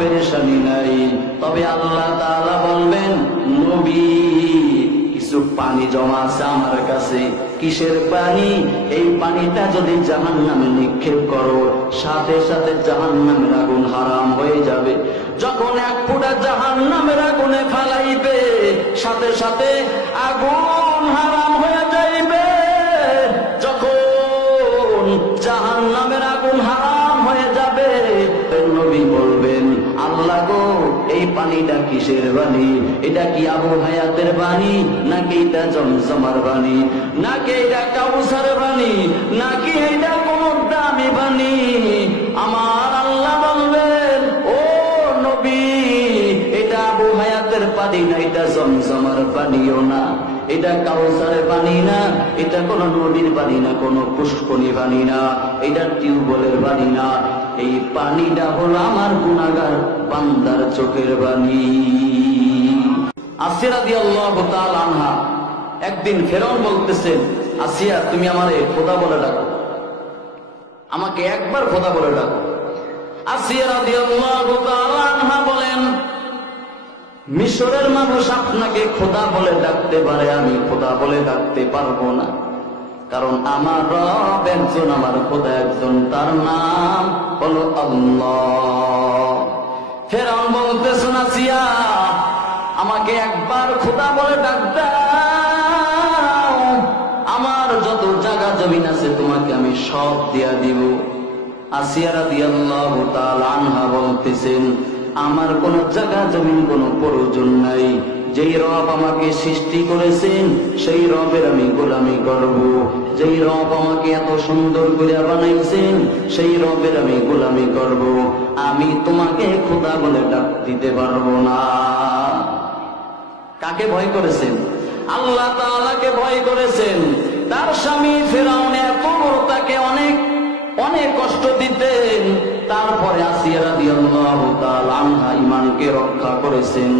পেরেশানি নাই। তবে আল্লাহ তাআলা বলবেন, নবী কিছু পানি জমা আছে আমার কাছে। কিসের পানি? এই পানিটা যদি জাহান্নামে নিক্ষেপ করো, সাথে সাথে জাহান্নামের আগুন হারাম হয়ে যাবে। যখন এক ফোঁটা জাহান্নামের আগুনে ফেলাইবে, সাথে সাথে আগুন হারাম হয়ে যাইবে। যখন জাহান্নামের আগুন হারাম হয়ে যাবে, নবী বলবেন, আল্লাহ গো, এই পানিটা কিসের পানি? এটা কি আবু হায়াতের পানি, নাকি এটা জমজমার পানি, নাকি এটা কাউসারের পানি, নাকি এটা কোন দামি পানি? আমার আল্লাহ বলবেন, ও নবী, এটা আবু হায়াতের পানি না, এটা জমজমার পানিও না, এটা কাউসারের পানি না, এটা কোন নদীর পানি না, কোন পুষ্করী পানি না, এটা টিউবওয়েলের পানি না। এই পানিটা হলো আমার গুনাহগার বান্দার চোখের পানি। আসিয়া রাদিয়াল্লাহু তাআলা আনহা একদিন ফেরাউন বলতেছেন, আসিয়া তুমি আমারে খোদা বলে ডাকো, আমাকে একবার খোদা বলে ডাকো। আসিয়া রাদিয়াল্লাহু তাআলা আনহা বলেন, মিশরের মানুষ আপনাকে খোদা বলে ডাকতে পারে, আমি খোদা বলে ডাকতে পারবো না, কারণ আমার রব একজন, আমার খোদা একজন, তার নাম হলো আল্লাহ। ফেরাউন বলতেছেন, আসিয়া আমাকে একবার খোদা বলে ডাক দাও, আমার যত জায়গা জমিন আছে তোমাকে আমি সব দিয়া দিব। আসিয়া রাদিয়াল্লাহু তাআলা আনহা বলতেছেন, আমার কোন জায়গা জমিন কোন প্রয়োজন নাই। যেই রব আমাকে সৃষ্টি করেছেন সেই রবের আমি গোলামি করব। যেই রব আমাকে এত সুন্দর করে বানাইছেন সেই রবের আমি গোলামি করব। আমি তোমাকে খোদা বলে ডাক দিতে পারবো না। কাকে ভয় করেছেন? আল্লাহ তাআলাকে ভয় করেছেন। তার স্বামী ফিরআউন এত বড়, তাকে অনেক অনেক কষ্ট দিতেন, তারপরে আসিয়া রাদিয়াল্লাহু তাআলা আনহা ঈমানকে রক্ষা করেছেন।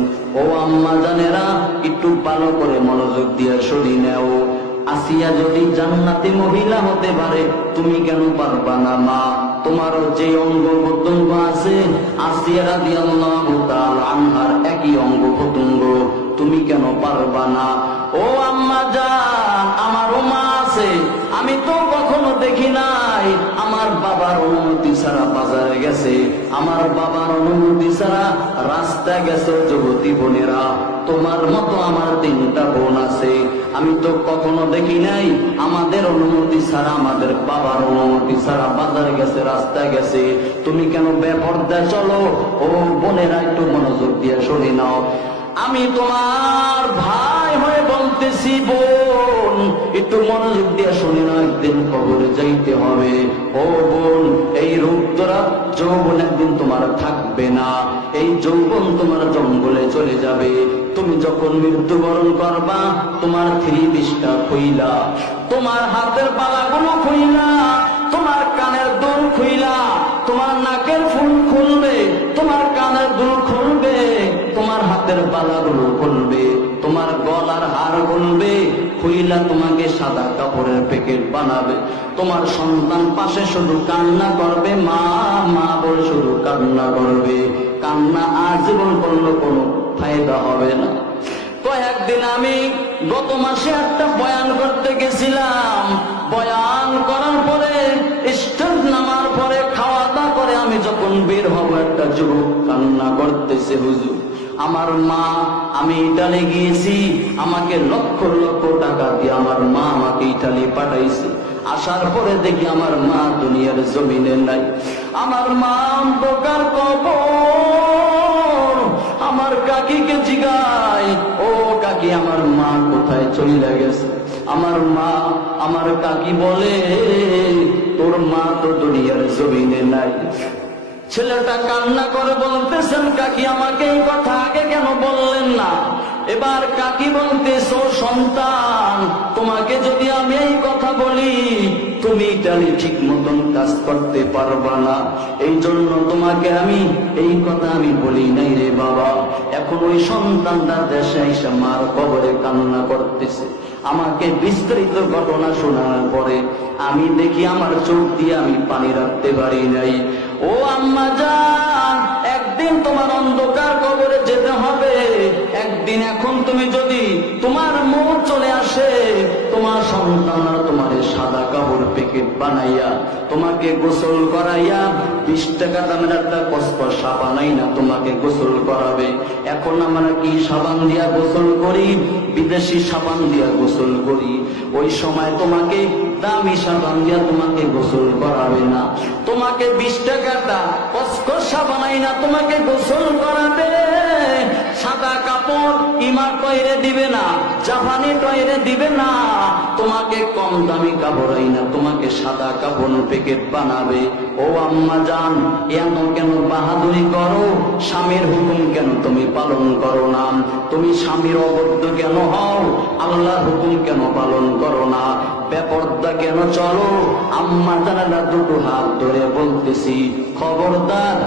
ও আম্মা জানেরা, একটু ভালো করে মনোযোগ দিয়ে শুনে নাও। আসিয়া যদি জান্নাতি মহিলা হতে পারে, তুমি কেন পারবা না মা? তোমার যে অঙ্গ প্রত্যঙ্গ আছে আসিয়া রাদিয়াল্লাহু তাআলা আনহার একই অঙ্গ প্রত্যঙ্গ, তুমি কেন পারবা না? ও আম্মা জান, আমারও মা আছে, আমি তো কখনো দেখি নাই। আমার বাবার অনুমতি ছাড়া বাজারে গেছে, আমার বাবার অনুমতি ছাড়া রাস্তায় গেছে। যুবতী বোনেরা, তোমার মতো আমার 3টা বোন আছে, আমি তো কখনো দেখি নাই আমাদের অনুমতি ছাড়া, আমাদের বাবার অনুমতি ছাড়া বাজারে গেছে, রাস্তায় গেছে। তুমি কেন বেপরদা চলো? ও বোনেরা, একটু মনোযোগ দিয়ে শুনে নাও। আমি তোমার ভাই হয়ে বলতেছি, বোন একটু মনোযোগ দিয়ে শুনে নাও। একদিন কবরে যাইতে হবে। ও বোন, এই রূপ তোরা যৌবন একদিন তোমার থাকবে না। এই যৌবন তোমার জঙ্গলে চলে যাবে। তুমি যখন মৃত্যুবরণ করবা, তোমার 3 পিসটা খুইলা, তোমার হাতের বালাগুলো খুইলা, তোমার কানের দুল খুইলা, তোমার নাকের ফুল খুলবে, তোমার কানের দুল খুলবে, তোমার হাতের বালাগুলো খুলবে, তোমার গলার হার খুলবে, খুইলা তোমাকে সাদা কাপড়ের প্যাকেট বানাবে। তোমার সন্তান পাশে শুধু কান্না করবে, মা মা বলে শুধু কান্না করবে। কান্না আজীবন করলে কোনো ফায়দা হবে না। তো একদিন আমি গত মাসে একটা বয়ান করতে গেছিলাম। বয়ান করার পরে, স্টেজ নামার পরে, খাওয়া দাওয়া করে আমি যখন বের হব, একটা যুবক কান্না করতেছে, হুজুর আমার মা, আমি ইটালি গিয়েছি, আমাকে লক্ষ লক্ষ টাকা দিয়ে আমার মা আমাকে ইটালি পাঠাইছে। আসার পরে দেখি আমার মা দুনিয়ার জমিনে নাই। আমার মা অন্ধকার কবর। আমার কাকিকে জিগাই, ও কাকি, আমার মা কোথায় চলে গেছে? আমার মা, আমার কাকি বলে, তোর মা তো দুনিয়ার জমিনে নাই। ছেলেটা কান্না করে বলতেছেন, কাকি আমাকে এই কথা আগে কেন বললেন না? এবার কাকি বলতেছ, সন্তান, তোমাকে যদি আমি এই কথা বলি, তুমি ইটালি ঠিক মতন কাজ করতে পারবা না, এই জন্য তোমাকে আমি এই কথা আমি বলি নাই রে বাবা। এখন ওই সন্তানটা দেশে এসে মার কবরে কান্না করতেছে। আমাকে বিস্তারিত ঘটনা শোনার পরে আমি দেখি আমার চোখ দিয়ে আমি পানি রাখতে পারি নাই। ও আম্মা জান, একদিন তোমার অন্ধকার কবরে যেতে হবে। একদিন এখন তুমি যদি তোমার মৌত চলে আসে, তোমার সন্তানরা তোমার সাদা কাপড় প্যাকেট বানাইয়া তোমাকে গোসল করাইয়া 20 টাকা দামের একটা কসকস সাবান না তোমাকে গোসল করাবে। এখন আমরা কি সাবান দিয়া গোসল করি? বিদেশি সাবান দিয়া গোসল করি। ওই সময় তোমাকে দামি সাবান দিয়া তোমাকে গোসল করাবে না, তোমাকে 20 টাকাটা কসকস সাবান না তোমাকে গোসল করাবে। সাদা কাপড় ইমার টয়রে দিবে না, জাপানি টয়রে দিবে না, তোমাকে কম দামি কাপড় না তোমাকে সাদা কাপড় প্যাকেট বানাবে। ও আম্মা জান, এত কেন বাহাদুরি করো? স্বামীর হুকুম কেন তুমি পালন করো না? তুমি স্বামীর অবদ্ধ কেন হও? আল্লাহর হুকুম কেন পালন করো না? বেপরদা কেন চলো? আম্মা জানেরা দুটো হাত ধরে বলতেছি, খবরদার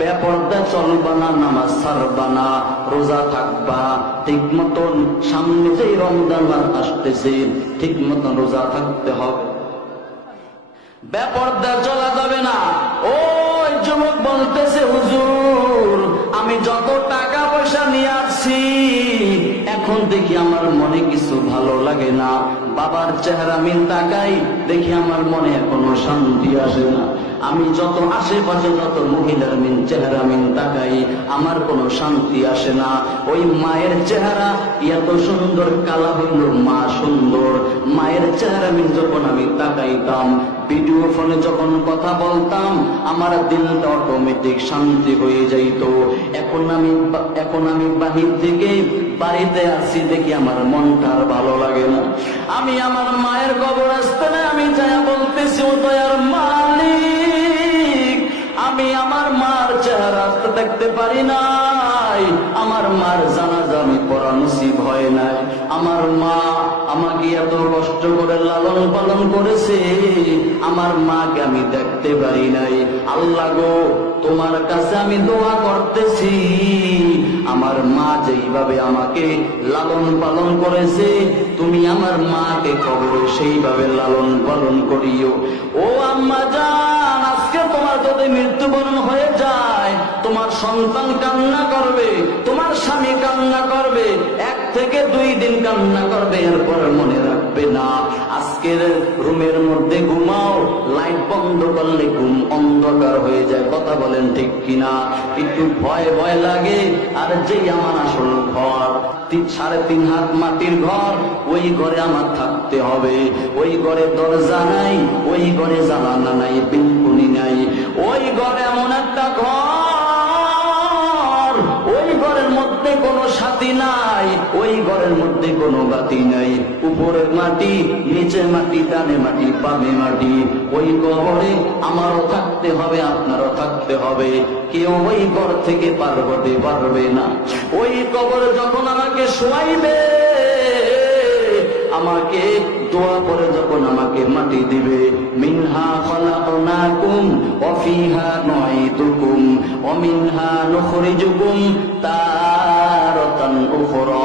বেপরদা চলবা না, নামাজ ছাড়বা না, রোজা থাকবা ঠিক মতন। সামনে যে রমজান মাস আসতেছে, ঠিক মতন রোজা থাকতে হবে, বেপরদা চলা যাবে না। ওই যুবক বলতেছে, হুজুর আমি যত টাকা পয়সা নিয়ে আসছি এখন দেখি আমার মনে কিছু ভালো লাগে না। বাবার চেহারা মিন তাকাই, দেখি আমার মনে এখনো শান্তি আসে না। আমি যত আশেপাশে যত মহিলার মিন চেহারা মিন তাকাই, আমার কোনো শান্তি আসে না। ওই মায়ের চেহারা এত সুন্দর, কালা হইল মা সুন্দর। মায়ের চেহারা মিন যখন আমি তাকাইতাম, ভিডিও ফোনে যখন কথা বলতাম, আমার দিলটা অটোমেটিক শান্তি হয়ে যাইত। এখন আমি বাহির থেকে বাড়িতে আসি, দেখি আমার মনটা আর ভালো লাগে না। আমি আমার মায়ের কবরস্থানে আমি যাইয়া বলতেছি, ও দয়ার মালিক, আমি আমার মার চেহারা দেখতে পারি নাই, আমার মার জানাজা আমি পড়া নসিব হয় নাই। আমার মা আমাকে এত কষ্ট করে লালন পালন করেছে, আমার মাকে আমি দেখতে পারি নাই। আল্লাহ গো, তোমার কাছে আমি দোয়া করতেছি, আমার মা যেইভাবে আমাকে লালন পালন করেছে, তুমি আমার মাকে কবরে সেইভাবে লালন পালন করিও। ও আম্মা জান, আজকে তোমার যদি মৃত্যুবরণ হয়ে যায়, তোমার সন্তান কান্না করবে, তোমার স্বামী কান্না করবে, 1 থেকে 2 দিন কান্না করবে, এরপর মনে রাখবে না। আজকের রুমের মধ্যে ঘুমাও, লাইট বন্ধ করলে ঘুম অন্ধকার হয়ে যায়। কথা বলেন ঠিক কিনা? একটু ভয় ভয় লাগে। আর যেই আমার আসল ঘর 3.5 হাত মাটির ঘর, ওই ঘরে আমার থাকতে হবে। ওই ঘরে দরজা নাই, ওই ঘরে জানালা নাই, বিলকুনি নাই। ওই ঘরে এমন একটা ঘর, ওই ঘরের মধ্যে কোনো সাথী নাই, ওই ঘরের মধ্যে কোনো বাতি নাই। উপরের মাটি, নিচে মাটি, ডানে মাটি, বামে মাটি। ওই ঘরে আমারও থাকতে হবে, আপনারও থাকতে হবে। কেউ ওই ঘর থেকে পার হতে পারবে না। ওই কবর যখন আমাকে শোয়াইবে, আমাকে দোয়া করে যখন আমাকে মাটি দিবে, মিনহা খালাকনাকুম ওয়া ফিহা নুঈদুকুম ওয়া মিনহা নুখরিজুকুম তারাতান উখরা।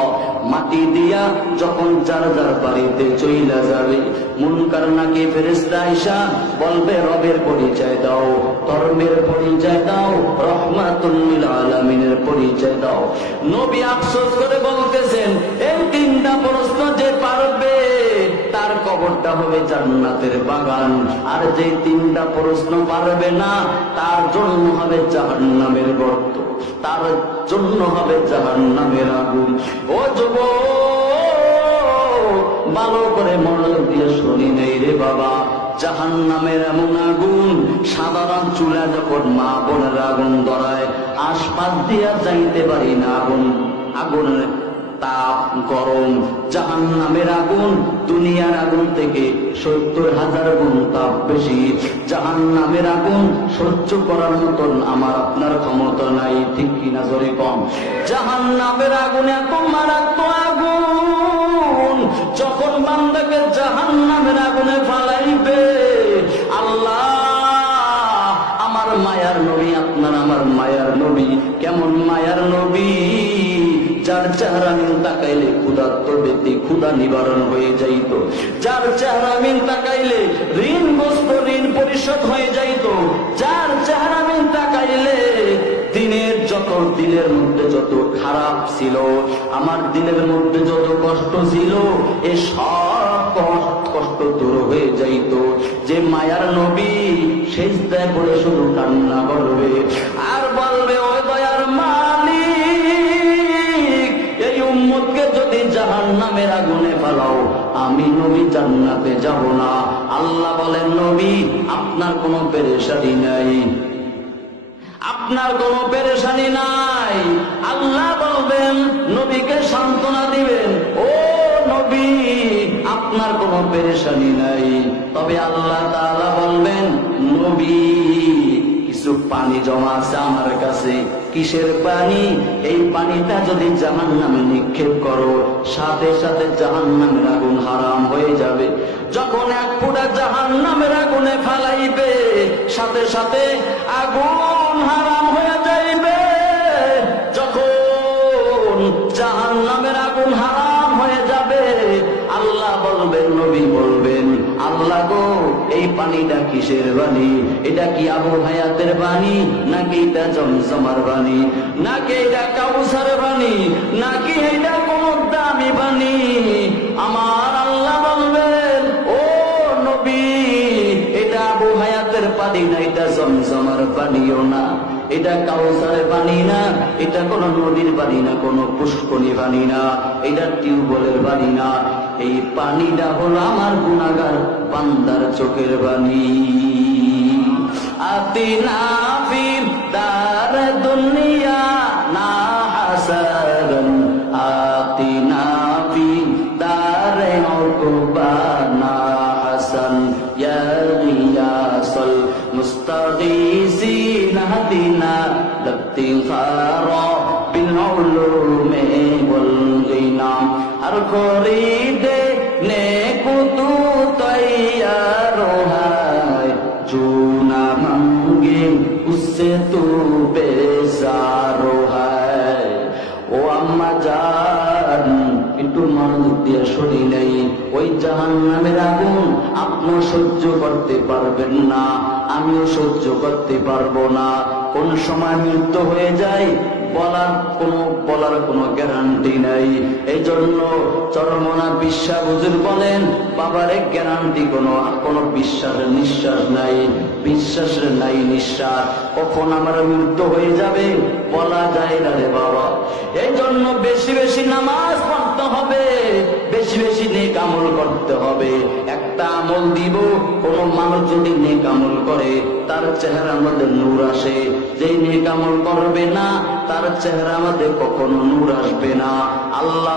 মাটি দিয়া যখন যার যার বাড়িতে চইলা যাবে, মুনকার নাকির ফেরেশতা আয়েশা বলবে, রবের পরিচয় দাও, ধর্মের পরিচয় দাও, রহমাতুল লিল আলামিনের পরিচয় দাও। নবী আফসোস করে বলতেছেন, এই 3টা প্রশ্ন যে পারবে তার কবরটা হবে জান্নাতের বাগান, আর যে 3টা প্রশ্ন পারবে না তার জন্য হবে জাহান্নামের গর্ত, তার জন্য হবে জাহান্নামের আগুন। ও যুবক, ভালো করে মনোযোগ দিয়ে শুনি নেই রে বাবা, জাহান্নামের এমন আগুন, সাধারণ চুলা যখন মা বোনের আগুন ধরায়, আশপাশ দিয়া যাইতে পারি না, আগুনের তাপ গরম। জাহান্নামের আগুন দুনিয়ার আগুন থেকে 70,000 গুণ তাপ বেশি। জাহান্নামের আগুন সহ্য করার মতন আমার আপনার ক্ষমতা নাই, ঠিক কিনা জোরে কম? জাহান্নামের আগুন এত মারাত্মক আগুন, যখন বান্দাকে জাহান্নামের আগুনে ফালাইবে, আল্লাহ আমার মায়ার নবী, আপনার আমার মায়ার নবী, কেমন মায়ার নবী, যার চেহারা মিন তাকাইলে ক্ষুধার্ত ব্যক্তি ক্ষুধা নিবারণ হয়ে যাইত, যার চেহারা মিন তাকাইলে ঋণগ্রস্ত ঋণ পরিশোধ হয়ে যাইত, যার চেহারা মিন দিলের মধ্যে যত খারাপ ছিল, আমার দিলের মধ্যে যত কষ্ট ছিল, এই সব কষ্ট দূর হয়ে যাইত। যে মায়ার নবী সিজদায় পড়ে শুধু কান্না করবে আর বলবে, ও দয়ার মালিক, এই উম্মতকে যদি জাহান্নামের আগুনে ফেলাও, আমি নবী জান্নাতে যাব না। আল্লাহ বলেন, নবী আপনার কোনো পেরেশানি নাই, আপনার কোনো পেরেশানি নাই। আল্লাহ বলবেন, নবীকে সান্ত্বনা দিবেন, ও নবী আপনার কোনো পেরেশানি নাই। তবে আল্লাহ তাআলা বলবেন, নবী কিছু পানি জমা আছে আমার কাছে। কিসের পানি? এই পানিটা যদি জাহান্নামে নিক্ষেপ করো, সাথে সাথে জাহান্নামের আগুন হারাম হয়ে যাবে। যখন এক ফোঁটা জাহান্নামের আগুনে ফেলাইবে, সাথে সাথে আগুন হারাম হয়ে যাইবে। যখন জাহান্নামের আগুন হারাম হয়ে যাবে, আল্লাহ বলবেন, নবী বলবেন, আল্লাহ গো এই পানিটা কিসের পানি? এটা কি আবু হায়াতের পানি, নাকি এটা জমজমার পানি, নাকি এটা কাউসার পানি, নাকি এটা কোন দামি পানি? আমার আল্লাহ বলবেন, ও নবী এটা আবু হায়াতের পানি না, এটা জমজমার পানিও না, এটা কাউসারের পানি না, এটা কোন নদীর পানি না, কোন পুষ্করী পানি না, এটা টিউবওয়েলের পানি না। এই পানিটা হলো আমার গুনাহগার বান্দার চোখের পানি। আতিনা ফি দার দুনিয়া না হাসান, আতিনা ফি দার উকবা না হাসান, ইয়া গিয়াসুল মুস্তাগীসিন হাদিনা লতিখারা বিল উলুমি ওয়াল গিনা। हर खरीदे नेको तू तैयार है, जो न मांगे उससे तू बेजार है। ও আম্মা জান, একটু মনোযোগ দিয়ে শুনি নাই। ওই জাহান্নামের আগুন আপনি সহ্য করতে পারবেন না, আমিও সহ্য করতে পারবো না। কোন সময় মৃত্যু হয়ে যায় বলার কোনো গ্যারান্টি নাই। এই জন্য চরমনা বিশ্বাস হুজুর বলেন, বাবারে গ্যারান্টি কোনো বিশ্বাসের নিঃশ্বাস নাই, বিশ্বাসের নাই নিঃশ্বাস। কখন আমার মৃত্যু হয়ে যাবে বলা যায় না রে বাবা। এই জন্য বেশি বেশি নামাজ পড়তে হবে, বেশি বেশি নেক আমল করতে হবে। একটা আমল দিব, কোন মানুষ যদি নেক আমল করে তার চেহারার মধ্যে নূর আসে, যেই নেক আমল করবে না তার চেহারা মধ্যে কখনো নূর আসবে না। আল্লাহ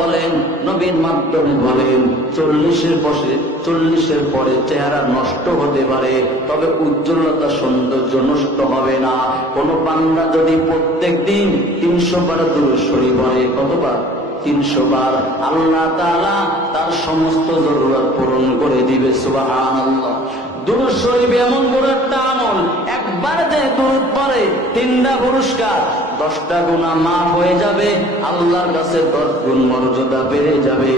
বলেন, নবীর মাধ্যমে বলেন, 40-এর পরে চেহারা নষ্ট হতে পারে, তবে উজ্জ্বলতা সৌন্দর্য নষ্ট হবে না। কোন বান্দা যদি প্রত্যেক দিন 300 বার দুরূদ শরীফ পড়ে, কতবার? 300 বার, আল্লাহ তাআলা তার সমস্ত জরুরত পূরণ করে দিবে। সুবহানাল্লাহ। দুরূদ শরীফ এমন বড় একটা আমল, একবার যে দুরূদ পড়ে 3টা পুরস্কার, 10টা গুনাহ মাফ হয়ে যাবে, আল্লাহর কাছে 10 গুণ মর্যাদা বেড়ে যাবে।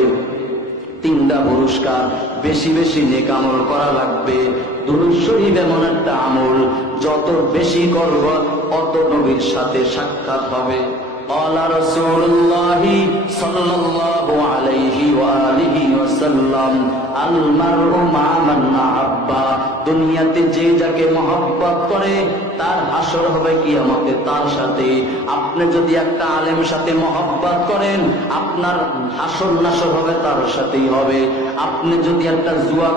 3টা পুরস্কার, বেশি বেশি নেক আমল করা লাগবে। দুরূদ শরীফ এমন একটা আমল, যত বেশি করব অত নবীর সাথে সাক্ষাৎ হবে। قال رسول الله صلى الله عليه وآله وسلم المرء مع من أحب। দুনিয়াতে যে যাকে মহব্বত করে তার হাসর হবে কিয়ামতে তার সাথে। আপনি যদি একটা আলেমের সাথে মহব্বত করেন, আপনার হাসর নাসর হবে তার সাথেই হবে। আপনি যদি একটা জুয়া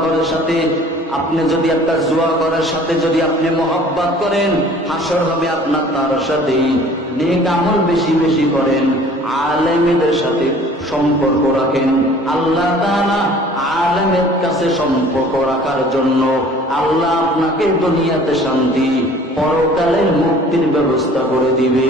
করার সাথে যদি আপনি মহব্বত করেন, হাসর হবে আপনার তার সাথেই। নেক আমল বেশি বেশি করেন, আলেমদের সাথে সম্পর্ক রাখেন। আল্লাহ তাআলা আলেমের কাছে সম্পর্ক রাখার জন্য আল্লাহ আপনাকে দুনিয়াতে শান্তি, পরকালে মুক্তির ব্যবস্থা করে দিবে।